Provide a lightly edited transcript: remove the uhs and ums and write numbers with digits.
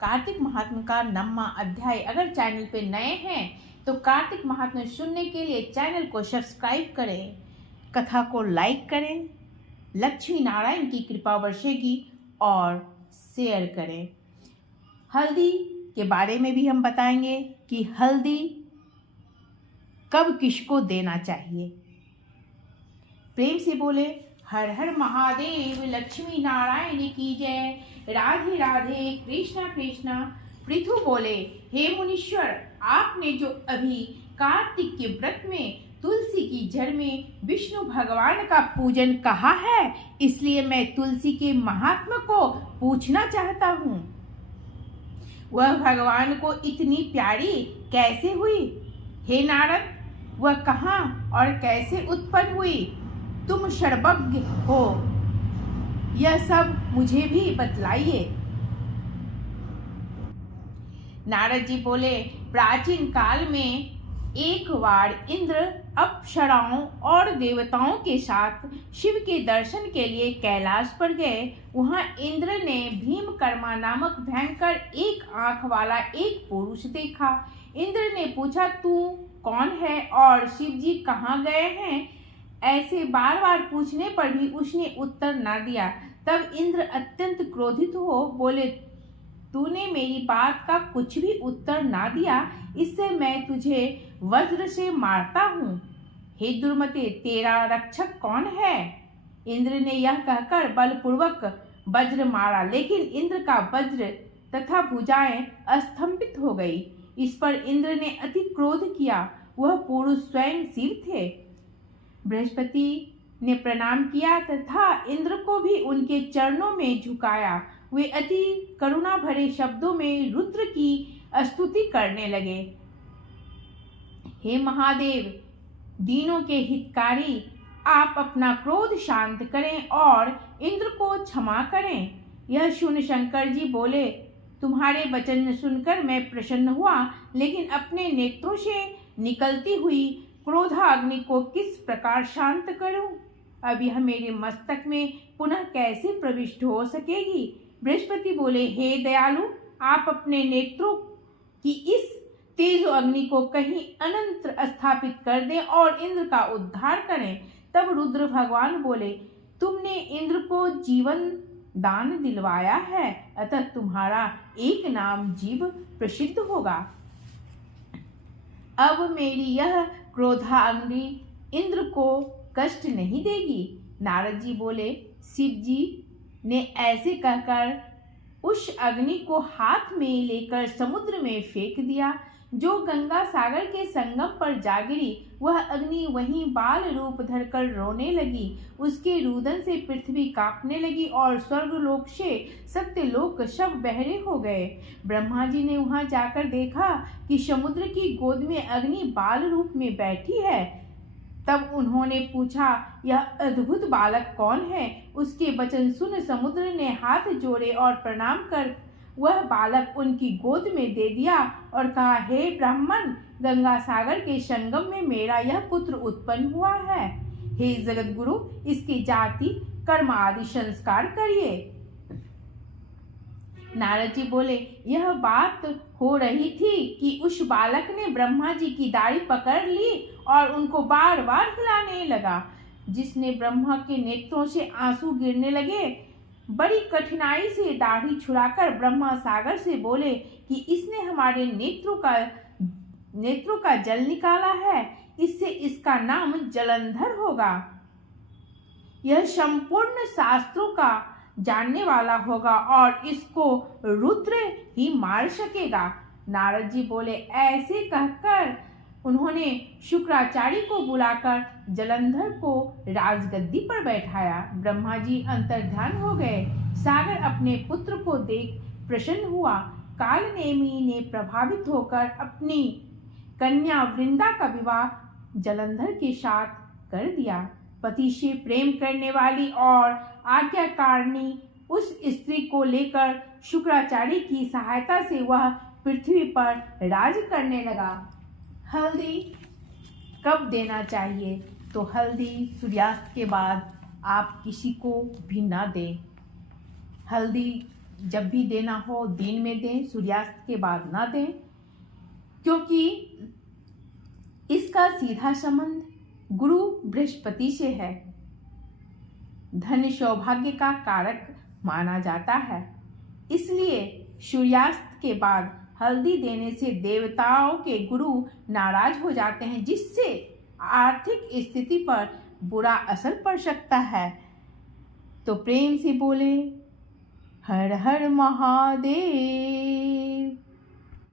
कार्तिक महात्म्य का 9वां अध्याय। अगर चैनल पे नए हैं तो कार्तिक महात्म्य सुनने के लिए चैनल को सब्सक्राइब करें, कथा को लाइक करें, लक्ष्मी नारायण की कृपा वर्षेगी और शेयर करें। हल्दी के बारे में भी हम बताएंगे कि हल्दी कब किसको देना चाहिए। प्रेम से बोले हर हर महादेव, लक्ष्मी नारायण की जय, राधे राधे, कृष्णा कृष्णा। पृथु बोले हे मुनीश्वर, आपने जो अभी कार्तिक के व्रत में तुलसी की जड़ में विष्णु भगवान का पूजन कहा है, इसलिए मैं तुलसी के महात्म्य को पूछना चाहता हूँ। वह भगवान को इतनी प्यारी कैसे हुई? हे नारद, वह कहाँ और कैसे उत्पन्न हुई? तुम सर्वज्ञ हो, यह सब मुझे भी बतलाइए। नारद जी बोले प्राचीन काल में एक बार इंद्र अप्सराओं और देवताओं के साथ शिव के दर्शन के लिए कैलाश पर गए। वहां इंद्र ने भीमकर्मा नामक भयंकर एक आंख वाला एक पुरुष देखा। इंद्र ने पूछा, तू कौन है और शिव जी कहाँ गए हैं? ऐसे बार बार पूछने पर भी उसने उत्तर ना दिया। तब इंद्र अत्यंत क्रोधित हो बोले, तूने मेरी बात का कुछ भी उत्तर ना दिया, इससे मैं तुझे वज्र से मारता हूँ। हे दुर्मते, तेरा रक्षक कौन है? इंद्र ने यह कहकर बलपूर्वक वज्र मारा, लेकिन इंद्र का वज्र तथा भुजाएं स्तंभित हो गई। इस पर इंद्र ने अति क्रोध किया। वह पुरुष स्वयं शिव थे। बृहस्पति ने प्रणाम किया तथा इंद्र को भी उनके चरणों में झुकाया। वे अति करुणा भरे शब्दों में रुद्र की स्तुति करने लगे। हे महादेव, दीनों के हितकारी, आप अपना क्रोध शांत करें और इंद्र को क्षमा करें। यह सुन शंकर जी बोले, तुम्हारे वचन सुनकर मैं प्रसन्न हुआ, लेकिन अपने नेत्रों से निकलती हुई क्रोधाग्नि को किस प्रकार शांत करूं? अब यह मेरे मस्तक में पुनः कैसे प्रविष्ट हो सकेगी? बृहस्पति बोले, हे दयालु, आप अपने नेत्रों की इस तेज अग्नि को कहीं अनंत स्थापित कर दें और इंद्र का उद्धार करें। तब रुद्र भगवान बोले, तुमने इंद्र को जीवन दान दिलवाया है, अतः तुम्हारा एक नाम जीव प्रसिद्ध होगा। अब मेरी यह क्रोधाग्नि इंद्र को कष्ट नहीं देगी। नारद जी बोले, शिव जी ने ऐसे कहकर उस अग्नि को हाथ में लेकर समुद्र में फेंक दिया। जो गंगा सागर के संगम पर जा गिरी, वह अग्नि वहीं बाल रूप धरकर रोने लगी। उसके रुदन से पृथ्वी कांपने लगी और स्वर्गलोक से सत्यलोक सब बहरे हो गए। ब्रह्मा जी ने वहां जाकर देखा कि समुद्र की गोद में अग्नि बाल रूप में बैठी है। तब उन्होंने पूछा, यह अद्भुत बालक कौन है? उसके वचन सुन समुद्र ने हाथ जोड़े और प्रणाम कर वह बालक उनकी गोद में दे दिया और कहा, हे ब्राह्मण, गंगा सागर के संगम में मेरा यह पुत्र उत्पन्न हुआ है। हे जगत गुरु, इसकी जाति कर्म आदि संस्कार करिए। नारद जी बोले, यह बात हो रही थी कि उस बालक ने ब्रह्मा जी की दाढ़ी पकड़ ली और उनको बार बार हिलाने लगा, जिसने ब्रह्मा के नेत्रों से आंसू गिरने लगे। बड़ी कठिनाई से दाढ़ी छुड़ाकर ब्रह्मा सागर से बोले कि इसने हमारे नेत्रों का जल निकाला है, इससे इसका नाम जलंधर होगा। यह संपूर्ण शास्त्रों का जानने वाला होगा और इसको रुद्र ही मार सकेगा। नारद जी बोले, ऐसे कहकर उन्होंने शुक्राचार्य को बुलाकर जलंधर को राजगद्दी पर बैठाया। ब्रह्मा जी अंतर्ध्यान हो गए। सागर अपने पुत्र को देख प्रसन्न हुआ। कालनेमी ने प्रभावित होकर अपनी कन्या वृंदा का विवाह जलंधर के साथ कर दिया। पति से प्रेम करने वाली और आज्ञाकारिणी उस स्त्री को लेकर शुक्राचार्य की सहायता से वह पृथ्वी पर राज करने लगा। हल्दी कब देना चाहिए? तो हल्दी सूर्यास्त के बाद आप किसी को भी ना दें। हल्दी जब भी देना हो दिन में दें, सूर्यास्त के बाद ना दें, क्योंकि इसका सीधा संबंध गुरु बृहस्पति से है। धन सौभाग्य का कारक माना जाता है, इसलिए सूर्यास्त के बाद हल्दी देने से देवताओं के गुरु नाराज हो जाते हैं, जिससे आर्थिक स्थिति पर बुरा असर पड़ सकता है। तो प्रेम से बोले हर हर महादेव।